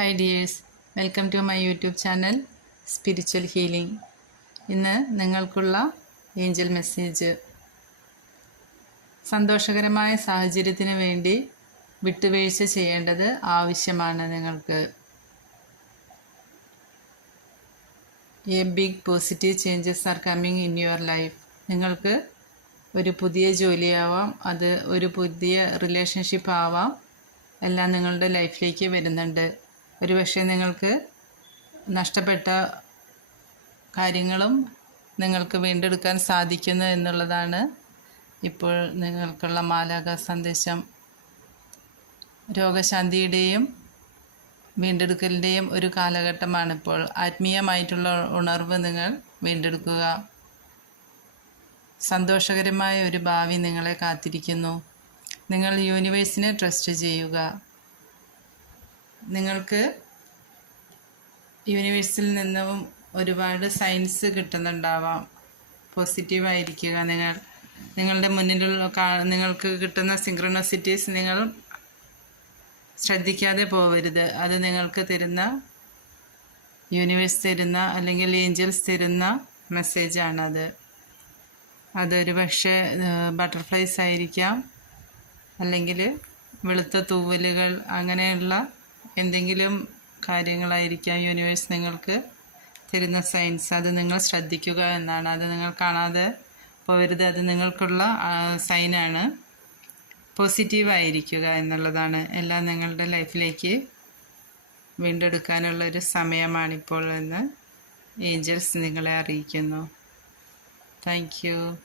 Hi dears, welcome to my YouTube channel Spiritual Healing. ഇന്ന് നിങ്ങൾക്കുള്ള Angel message. സന്തോഷകരമായ സാഹചര്യത്തിന് വേണ്ടി വിട്ടുവീഴ്ച ചെയ്യേണ്ടത് ആവശ്യമാണ് നിങ്ങൾക്ക്. A big positive changes are coming in your life. നിങ്ങൾക്ക് ഒരു പുതിയ ജോലിയാവാം, അത് ഒരു പുതിയ റിലേഷൻഷിപ്പ് ആവാം, എല്ലാം നിങ്ങളുടെ ലൈഫിലേക്ക് വരുന്നുണ്ട്. ഒരുപക്ഷെ നിങ്ങൾക്ക് നഷ്ടപ്പെട്ട കാര്യങ്ങളും നിങ്ങൾക്ക് വീണ്ടെടുക്കാൻ സാധിക്കുന്നു എന്നുള്ളതാണ് ഇപ്പോൾ നിങ്ങൾക്കുള്ള മാലാഖ സന്ദേശം. രോഗശാന്തിയുടെയും വീണ്ടെടുക്കലിൻ്റെയും ഒരു കാലഘട്ടമാണിപ്പോൾ. ആത്മീയമായിട്ടുള്ള ഉണർവ് നിങ്ങൾ വീണ്ടെടുക്കുക. സന്തോഷകരമായ ഒരു ഭാവി നിങ്ങളെ കാത്തിരിക്കുന്നു. നിങ്ങൾ യൂണിവേഴ്സിനെ ട്രസ്റ്റ് ചെയ്യുക. നിങ്ങൾക്ക് യൂണിവേഴ്സിൽ നിന്നും ഒരുപാട് സൈൻസ് കിട്ടുന്നുണ്ടാവാം. പോസിറ്റീവായിരിക്കുക. നിങ്ങളുടെ മുന്നിലുള്ള നിങ്ങൾക്ക് കിട്ടുന്ന സിങ്ക്രണോസിറ്റീസ് നിങ്ങൾ ശ്രദ്ധിക്കാതെ പോവരുത്. അത് നിങ്ങൾക്ക് തരുന്ന യൂണിവേഴ്സ് തരുന്ന അല്ലെങ്കിൽ ഏഞ്ചൽസ് തരുന്ന മെസ്സേജാണത്. അതൊരു പക്ഷേ ബട്ടർഫ്ലൈസ് ആയിരിക്കാം, അല്ലെങ്കിൽ വെളുത്ത തൂവലുകൾ, അങ്ങനെയുള്ള എന്തെങ്കിലും കാര്യങ്ങളായിരിക്കാം യൂണിവേഴ്സ് നിങ്ങൾക്ക് തരുന്ന സൈൻസ്. അത് നിങ്ങൾ ശ്രദ്ധിക്കുക എന്നാണ്. അത് നിങ്ങൾ കാണാതെ പോകരുത്. അത് നിങ്ങൾക്കുള്ള സൈനാണ്. പോസിറ്റീവായിരിക്കുക എന്നുള്ളതാണ്. എല്ലാം നിങ്ങളുടെ ലൈഫിലേക്ക് വീണ്ടെടുക്കാനുള്ളൊരു സമയമാണിപ്പോൾ എന്ന് ഏഞ്ചൽസ് നിങ്ങളെ അറിയിക്കുന്നു. Thank you.